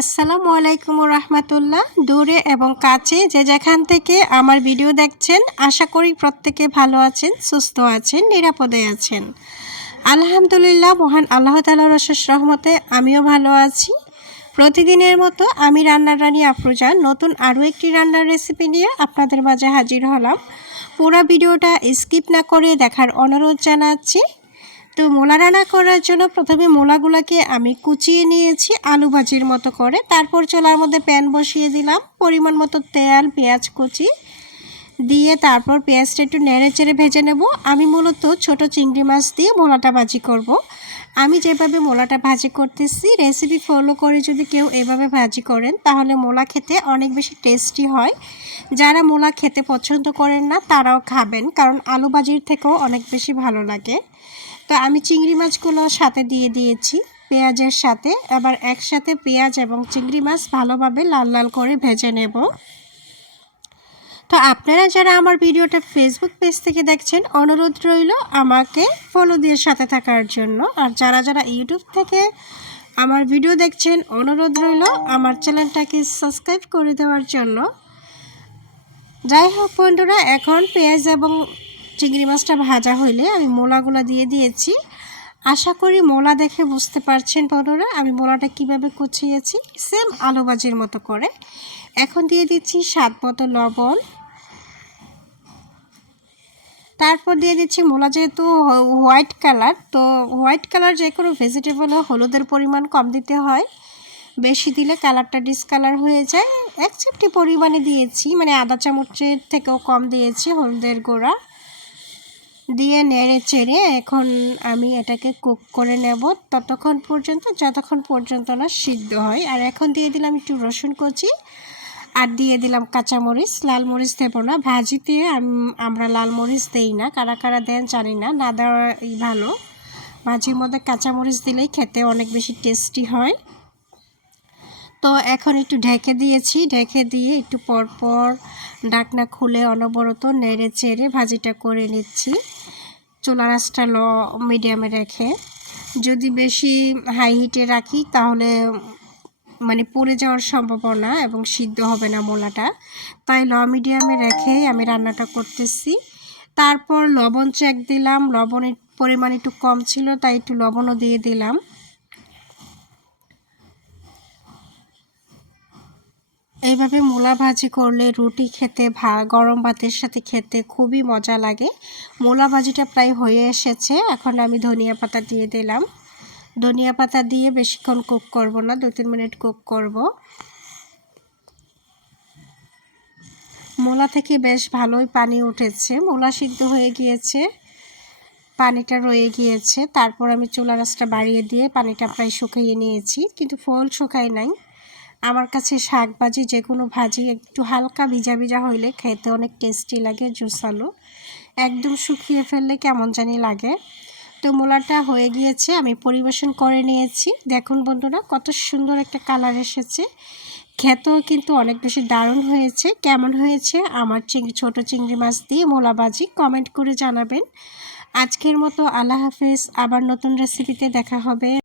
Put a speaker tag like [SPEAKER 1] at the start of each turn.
[SPEAKER 1] আসসালামু আলাইকুম রহমতুল্লাহ দূরে এবং কাছে যে যেখান থেকে আমার ভিডিও দেখছেন, আশা করি প্রত্যেকে ভালো আছেন, সুস্থ আছেন, নিরাপদে আছেন। আলহামদুলিল্লাহ, মহান আল্লাহ তালার রশেষ রহমতে আমিও ভালো আছি। প্রতিদিনের মতো আমি রান্নার রানী আফরোজা, নতুন আরও একটি রান্নার রেসিপি নিয়ে আপনাদের মাঝে হাজির হলাম। পুরো ভিডিওটা স্কিপ না করে দেখার অনুরোধ জানাচ্ছি। তো মোলা রান্না করার জন্য প্রথমে মোলাগুলোকে আমি কুচিয়ে নিয়েছি আলু ভাজির মতো করে। তারপর চোলার মধ্যে প্যান বসিয়ে দিলাম, পরিমাণ মতো তেল, পেঁয়াজ কুচি দিয়ে তারপর পেঁয়াজটা একটু নেড়ে চেড়ে ভেজে নেব। আমি মূলত ছোট চিংড়ি মাছ দিয়ে মোলাটা ভাজি করব। আমি যেভাবে মোলাটা ভাজি করতেছি রেসিপি ফলো করে যদি কেউ এভাবে ভাজি করেন, তাহলে মোলা খেতে অনেক বেশি টেস্টি হয়। যারা মোলা খেতে পছন্দ করেন না, তারাও খাবেন, কারণ আলু ভাজির থেকেও অনেক বেশি ভালো লাগে। তো আমি চিংড়ি মাছগুলো সাথে দিয়ে দিয়েছি, পেঁয়াজের সাথে। আবার একসাথে পেঁয়াজ এবং চিংড়ি মাছ ভালোভাবে লাল লাল করে ভেজে নেব। তো আপনারা যারা আমার ভিডিওটা ফেসবুক পেজ থেকে দেখছেন, অনুরোধ রইল আমাকে ফলো দিয়ে সাথে থাকার জন্য। আর যারা যারা ইউটিউব থেকে আমার ভিডিও দেখছেন, অনুরোধ রইল আমার চ্যানেলটাকে সাবস্ক্রাইব করে দেওয়ার জন্য। যাই হোক বন্ধুরা, এখন পেঁয়াজ এবং চিংড়ি মাছটা ভাজা হইলে আমি মোলাগুলো দিয়ে দিয়েছি। আশা করি মোলা দেখে বুঝতে পারছেন বন্ধুরা, আমি মোলাটা কীভাবে কুচিয়েছি। সেম আলু ভাজির মতো করে। এখন দিয়ে দিচ্ছি স্বাদ মতো লবণ। তারপর দিয়ে দিচ্ছি মোলা যেহেতু হোয়াইট কালার, তো হোয়াইট কালার যে কোনো ভেজিটেবলে হলুদের পরিমাণ কম দিতে হয়। বেশি দিলে কালারটা ডিসকালার হয়ে যায়। এক চাপটি পরিমাণে দিয়েছি মানে আদা চামচের থেকেও কম দিয়েছি হলুদের গোড়া। দিয়ে নেড়ে চেড়ে এখন আমি এটাকে কুক করে নেব ততক্ষণ পর্যন্ত, যতক্ষণ পর্যন্ত না সিদ্ধ হয়। আর এখন দিয়ে দিলাম একটু রসুন কচি আর দিয়ে দিলাম কাঁচামরিচ। লাল মরিচ দেব না, ভাজিতে আমরা লাল মরিচ দেই না, কারা কারা দেন জানি না না দেওয়াই ভালো। ভাজির মধ্যে কাঁচামরিচ দিলেই খেতে অনেক বেশি টেস্টি হয়। তো এখন একটু ঢেকে দিয়েছি, ঢেকে দিয়ে একটু পরপর ডাকনা খুলে অনবরত নেড়ে চেড়ে ভাজিটা করে নিচ্ছি। চুলা আঁচটা লো, মিডিয়ামে রেখে যদি বেশি হাই হিটে রাখি তাহলে মানে পড়ে যাওয়ার সম্ভাবনা এবং সিদ্ধ হবে না মোলাটা। তাই ল, মিডিয়ামে রেখে আমি রান্নাটা করতেছি। তারপর লবণ চেক দিলাম। লবণের পরিমাণ একটু কম ছিল, তাই একটু লবণও দিয়ে দিলাম। এইভাবে মূলা ভাজি করলে রুটি খেতে ভা, গরম ভাতের সাথে খেতে খুবই মজা লাগে। মূলা ভাজিটা প্রায় হয়ে এসেছে, এখন আমি ধনিয়া পাতা দিয়ে দিলাম। ধনিয়া পাতা দিয়ে বেশিক্ষণ কুক করব না, দু তিন মিনিট কুক করব। মূলা থেকে বেশ ভালোই পানি উঠেছে, মূলা সিদ্ধ হয়ে গিয়েছে, পানিটা রয়ে গিয়েছে। তারপর আমি চুলা রাসটা বাড়িয়ে দিয়ে পানিটা প্রায় শুকিয়ে নিয়েছি, কিন্তু ফল শুকায় নাই। আমার কাছে শাক ভাজি যে কোনো ভাজি একটু হালকা ভিজা ভিজা হইলে খেতে অনেক টেস্টি লাগে জুসালো একদম শুকিয়ে ফেললে কেমন জানি লাগে। তো মোলাটা হয়ে গিয়েছে, আমি পরিবেশন করে নিয়েছি। দেখুন বন্ধুরা, কত সুন্দর একটা কালার এসেছে। খেতেও কিন্তু অনেক বেশি দারুণ হয়েছে। কেমন হয়েছে? আমার চিংড়ি, ছোটো চিংড়ি মাছ দিয়ে মোলা ভাজি কমেন্ট করে জানাবেন। আজকের মতো আল্লাহ হাফেজ, আবার নতুন রেসিপিতে দেখা হবে।